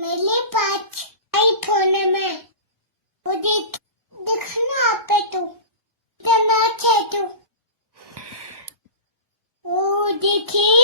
मेरे पास आईफोन है मैं वो दिखना आप तो इतना अच्छा है तो वो देखिए